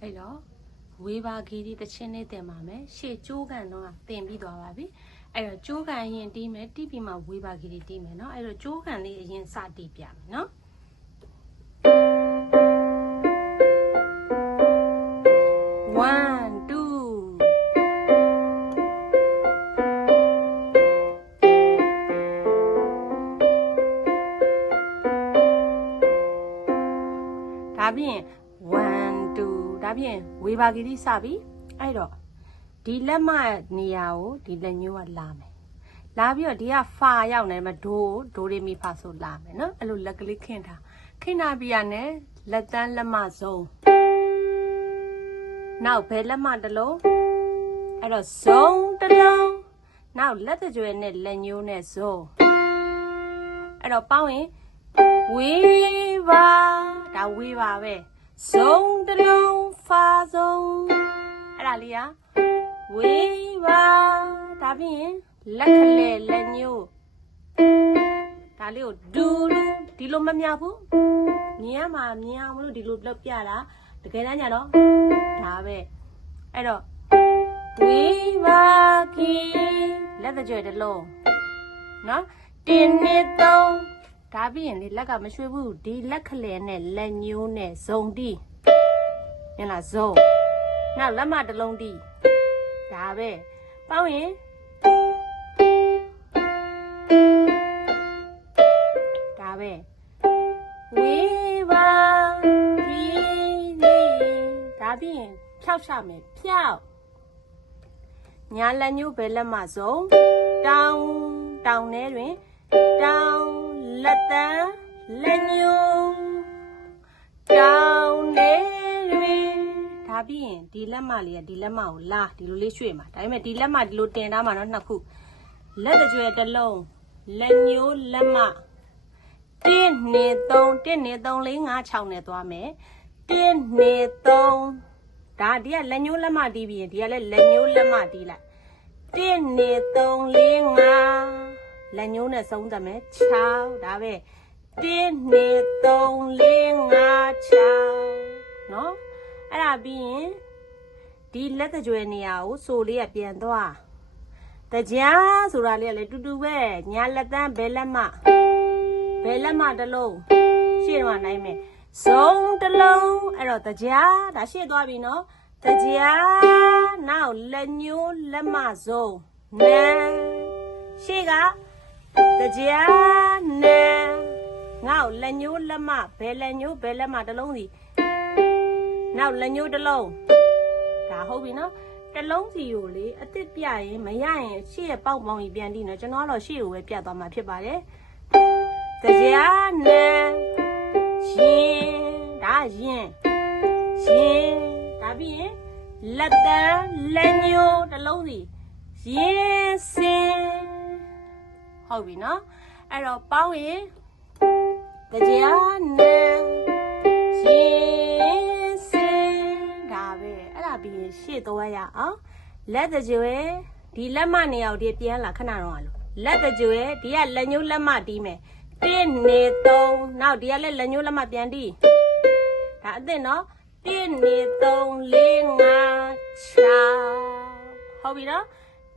အဲ့တော့ဝေဘာဂီဒီတချင်းလေးတင်ပါမယ်ရှေ့ကျိုးကန်တော့တင်ပြီးသွားပါပြီအဲ့တော့ကျိုးကန်ရင်တီးမယ်တီးပြီးမှဝေဘာဂီဒီတီးမယ်เนาะအဲ့တော့ကျိုးကန်လေးအရင်စတီးပြမယ်เนาะ one two ဒါဖြင့်1 2 ဒါဖြင့်ဝေဘာဂီတိစပြီအဲ့တော့ဒီလက်မနေရာကိုဒီလက်ညှိုးကလာမယ်လာပြီးတော့ဒီကဖာရောက်နေမှာဒိုးဒိုးရီမီဖာဆိုလာမယ်နော်အဲ့လိုလက်ကလေးခင်းထားခင်းထားပြီးရနဲ့လက်တန်းလက်မစုံနောက်ဘယ်လက်မတစ်လုံးအဲ့တော့ဇုံတစ်လုံးနောက်လက်တကြွယ်နဲ့လက်ညှိုးနဲ့ဇုံအဲ့တော့ပေါင်းရင်ဝေးပါဒါဝေးပါပဲဇုံတစ်လုံး ဖာဆုံးအဲ့ဒါလေးอ่ะဝေးပါဒါပြီးရင်လက်ကလေးလက်ညှိုးဒါလေးကိုဒူလူဒီလိုမမြောက်ဘူးမြင်ရမှာမြင်အောင်မလို့ဒီလိုလောက်ပြတာတကယ်တမ်းကျတော့ဒါပဲအဲ့တော့ဝေးပါခီလက်တကြွယ်တစ်လုံးနော်တင်းနှစ်သုံးဒါပြီးရင်လေလက်ကမရွှေဘူးဒီလက်ခလဲနဲ့လက်ညိုးနဲ့ဇုံတီး မြင်လားဇုံနောက်လက်မတစ်လုံးတီးဒါပဲပေါင်းရင်ဒါပဲဝေးပါဒီဒီဒါပြီးရင်ဖြောက်ချမယ်ဖြောက်ညာလက်ညိုးဘယ်လက်မဇုံတောင်းတောင်းထဲတွင်တောင်လက်တန်းလက်ညိုး ပြီးရင်ဒီလက်မလေးကဒီလက်မကိုလာဒီလိုလေးရွှေ့မှာဒါပေမဲ့ဒီလက်မဒီလိုတင်ထားမှာတော့နှစ်ခုလက်တကြွယ်တစ်လုံးလက်ညိုးလက်မ1နေ3 1နေ3 4 5 6နဲ့သွားမယ်1နေ3ဒါဒီကလက်ညိုးလက်မတီးပြီးရင်ဒီကလည်းလက်ညိုးလက်မတီးလိုက်1နေ3 4 5လက်ညိုးနဲ့ဆုံးသမယ်6ဒါပဲ1 2 3 4 5 6နော် အဲ့ဒါပြီးရင်ဒီလက်တကြွယ်နေရာကိုဆိုလေးကပြန်သွားတကြားဆိုတာလေးကလည်းတူတူပဲညာလက်တန်းဘယ်လက်မဘယ်လက်မတစ်လုံးရှေ့တော့နိုင်မယ်ဇုံတစ်လုံးအဲ့တော့တကြားဒါရှေ့သွားပြီနော်တကြားနောက်လက်ညိုးလက်မဇုံနန်းရှေ့ကတရားနဲ့ငေါ့လက်ညိုးလက်မဘယ်လက်ညိုးဘယ်လက်မတစ်လုံးစီ နောက်လက်ညိုးတစ်လုံးဒါဟုတ်ပြီနော်တစ်လုံးစီကိုလေအစ်စ်ပြရင်မရရင်ရှေ့ရဲ့ပေါက်ပေါင်းကြီးပြန်ပြီးနော်ကျွန်တော်ကတော့ရှေ့ကိုပဲပြတ်သွားမှာဖြစ်ပါတယ်တရားနဲ့ရှင်ဒါရင်ရှင်ဒါပြီးရင်လက်တန်းလက်ညိုးတစ်လုံးစီရင်စင်ဟုတ်ပြီနော်အဲ့တော့ပေါင်းရင်တရားနဲ့ ရင်ရှေ့သွားရအောင်လက်တကြွယ်ဒီလက်မနေအောင်ဒီပြန်လာခဏတော့လို့လက်တကြွယ်ဒီကလက်ညှိုးလက်မတီးမယ်1နေ3နောက်ဒီကလည်းလက်ညှိုးလက်မပြန်တီးဒါအသင့်နော်1နေ3 4 5 6ဟုတ်ပြီနော်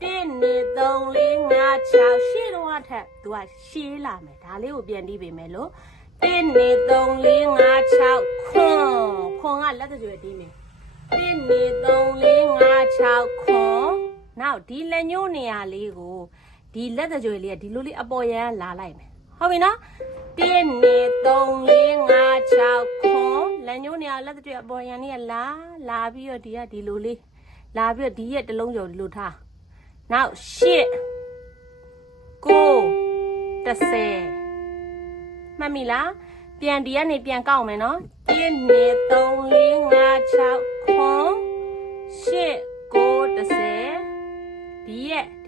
1နေ3 4 5 6ရှေ့တော့ထက်သူကရှေးလာမယ်ဒါလေးကိုပြန်တီးပေးမယ်လို့1နေ3 4 5 6ခွန်ခွန်ကလက်တကြွယ်တီးမယ် 1နေ3 4 5 6ခွန်နောက်ဒီလက်ညှိုးနေရာလေးကိုဒီလက်တကြွယ်လေးကဒီလိုလေးအပေါ်ရန်လာလိုက်မယ်ဟုတ်ပြီနော်1နေ3 4 5 6ခွန်လက်ညှိုးနေရာလက်တကြွယ်အပေါ်ရန်လေးကလာလာပြီးတော့ဒီကဒီလိုလေးလာပြီးတော့ဒီရဲ့တစ်လုံးကျော်ဒီလိုထားနောက်ရှစ်ကို30မှတ်မိလားပြန်ဒီကနေပြန်ကောက်မယ်နော်1 2 3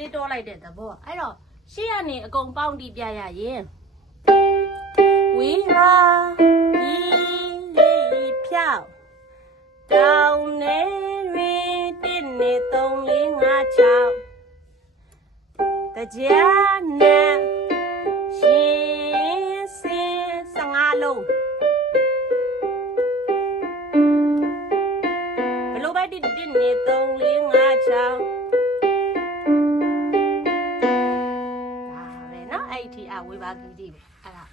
လေးတောလိုက်တဲ့သဘောအဲ့တော့ရှေ့ကနေအကုန်ပေါင်းတီးပြရရင်ဝီဟာဒီလေးဖြောက်တောင်းနေရီတစ်နေ3 4 5 6တကြနဲ့ ဝေးပါကီတီပဲအဲ့ဒါ